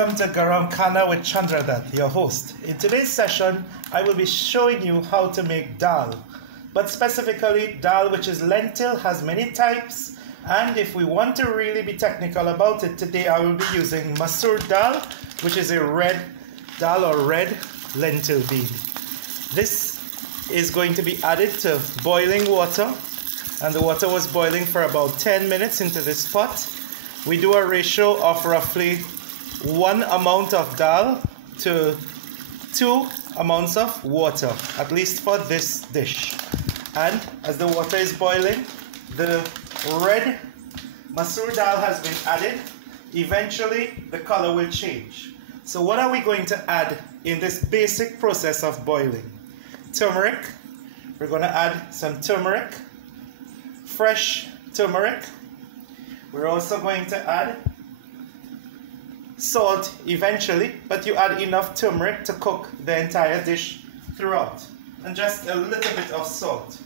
welcome to Garam Khana with Chandradat, your host. In today's session, I will be showing you how to make dal. But specifically, dal which is lentil has many types, and if we want to really be technical about it, today I will be using Masoor Daal, which is a red dal or red lentil bean. This is going to be added to boiling water, and the water was boiling for about 10 minutes into this pot. We do a ratio of roughly 1 amount of dal to 2 amounts of water, at least for this dish. And as the water is boiling, the red Masoor Dal has been added. Eventually, the color will change. So what are we going to add in this basic process of boiling? Turmeric. We're going to add some turmeric, fresh turmeric. We're also going to add salt eventually, but you add enough turmeric to cook the entire dish throughout. And just a little bit of salt.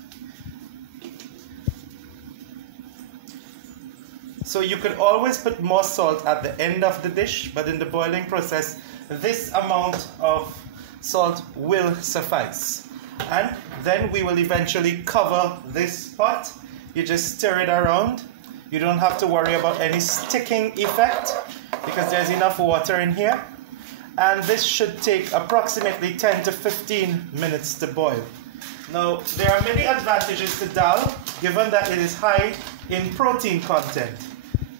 So you could always put more salt at the end of the dish, but in the boiling process, this amount of salt will suffice. And then we will eventually cover this pot. You just stir it around. You don't have to worry about any sticking effect because there's enough water in here. And this should take approximately 10 to 15 minutes to boil. Now, there are many advantages to dal given that it is high in protein content.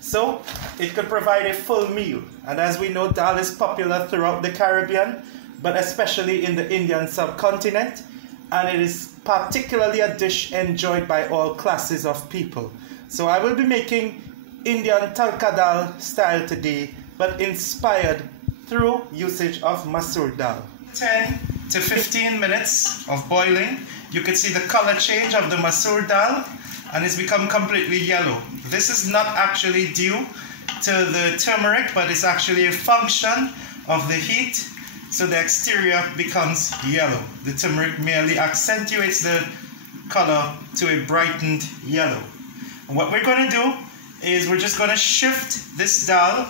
So, it could provide a full meal. And as we know, dal is popular throughout the Caribbean, but especially in the Indian subcontinent. And it is particularly a dish enjoyed by all classes of people. So I will be making Indian Tadka Daal style today, but inspired through usage of Masoor Dal. 10 to 15 minutes of boiling. You can see the color change of the Masoor Dal, and it's become completely yellow. This is not actually due to the turmeric, but it's actually a function of the heat. So the exterior becomes yellow. The turmeric merely accentuates the color to a brightened yellow. And what we're going to do is we're just going to shift this dal.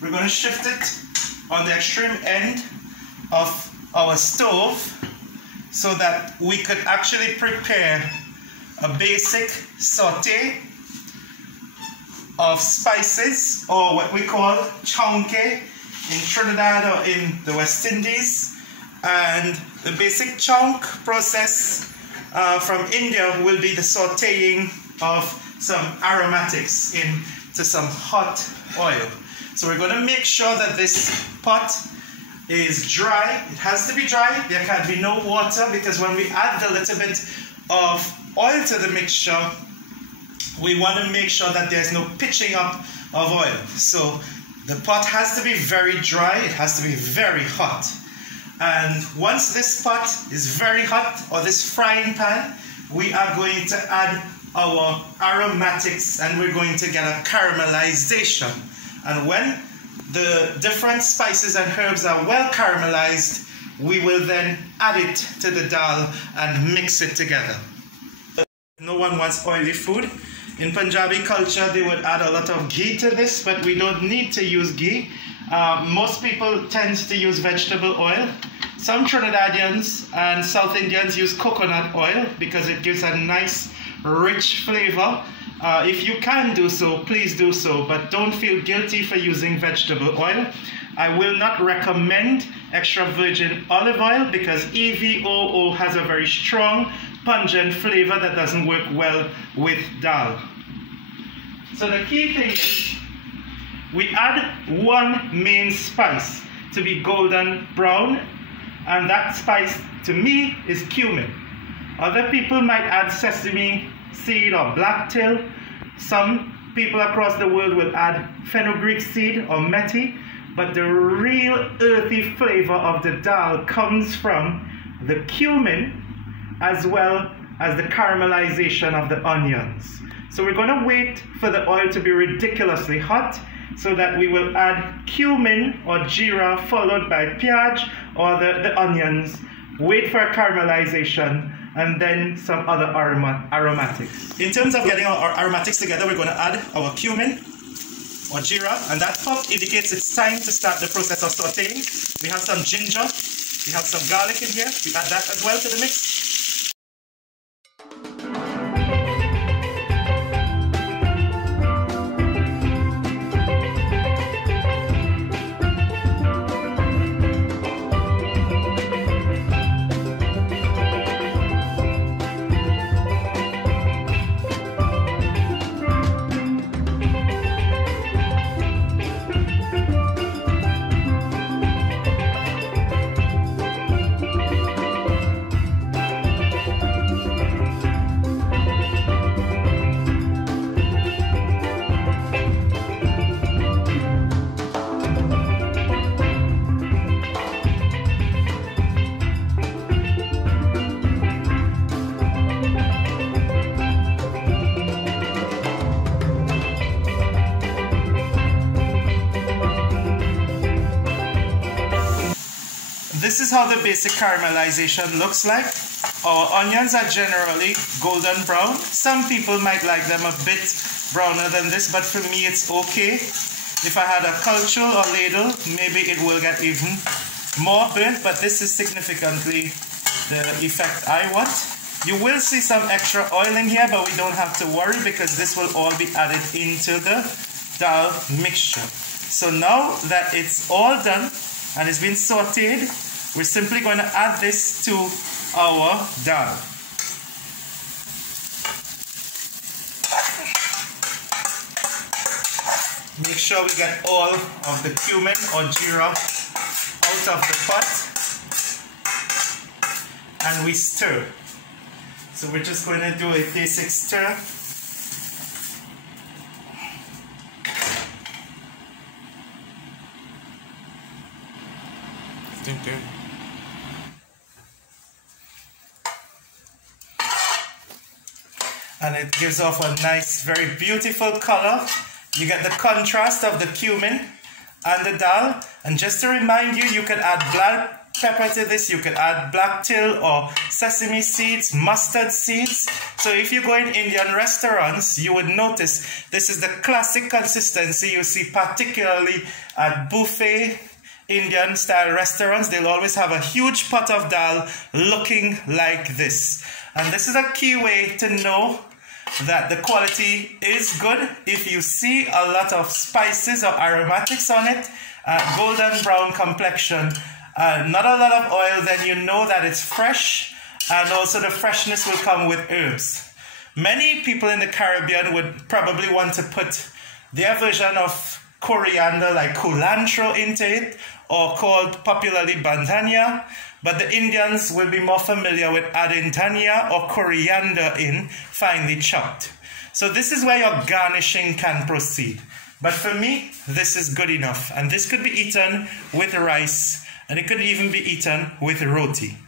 We're going to shift it on the extreme end of our stove so that we could actually prepare a basic saute of spices, or what we call chonke in Trinidad or in the West Indies. And the basic chonk process from India will be the sauteing of some aromatics into some hot oil. So we're going to make sure that this pot is dry. It has to be dry. There can be no water, because when we add a little bit of oil to the mixture, we want to make sure that there's no pitching up of oil. So the pot has to be very dry. It has to be very hot. And once this pot is very hot, or this frying pan, we are going to add our aromatics, and we're going to get a caramelization. And when the different spices and herbs are well caramelized, we will then add it to the dal and mix it together. No one wants oily food. In Punjabi culture, they would add a lot of ghee to this, but we don't need to use ghee. Most people tend to use vegetable oil. Some Trinidadians and South Indians use coconut oil because it gives a nice, rich flavor. If you can do so, please do so, but don't feel guilty for using vegetable oil. I will not recommend extra virgin olive oil because EVOO has a very strong, pungent flavor that doesn't work well with dal. So the key thing is we add one main spice to be golden brown, and that spice to me is cumin. Other people might add sesame seed or black till. Some people across the world will add fenugreek seed or methi, but the real earthy flavor of the dal comes from the cumin as well as the caramelization of the onions. So we're going to wait for the oil to be ridiculously hot so that we will add cumin or jeera followed by piyaj or the onions, wait for a caramelization, and then some other aromatics. In terms of getting our aromatics together, we're going to add our cumin. or jeera, and that pop indicates it's time to start the process of sauteing. We have some ginger, we have some garlic in here. We add that as well to the mix. This is how the basic caramelization looks like. Our onions are generally golden brown. Some people might like them a bit browner than this, but for me it's okay. If I had a culture or ladle, maybe it will get even more burnt, but this is significantly the effect I want. You will see some extra oil in here, but we don't have to worry because this will all be added into the dal mixture. So now that it's all done and it's been sauteed, we're simply going to add this to our dal. Make sure we get all of the cumin or jeera out of the pot, and we stir. So we're just going to do a basic stir. And it gives off a nice, very beautiful color. You get the contrast of the cumin and the dal. And just to remind you, you can add black pepper to this. You can add black till or sesame seeds, mustard seeds. So if you go in Indian restaurants, you would notice this is the classic consistency you see particularly at buffet Indian style restaurants. They'll always have a huge pot of dal looking like this. And this is a key way to know that the quality is good. If you see a lot of spices or aromatics on it, golden brown complexion, not a lot of oil, then you know that it's fresh, and also the freshness will come with herbs. Many people in the Caribbean would probably want to put their version of coriander like culantro into it, or called popularly bandhania, but the Indians will be more familiar with adding dhania or coriander in, finely chopped. So this is where your garnishing can proceed. But for me, this is good enough. And this could be eaten with rice, and it could even be eaten with roti.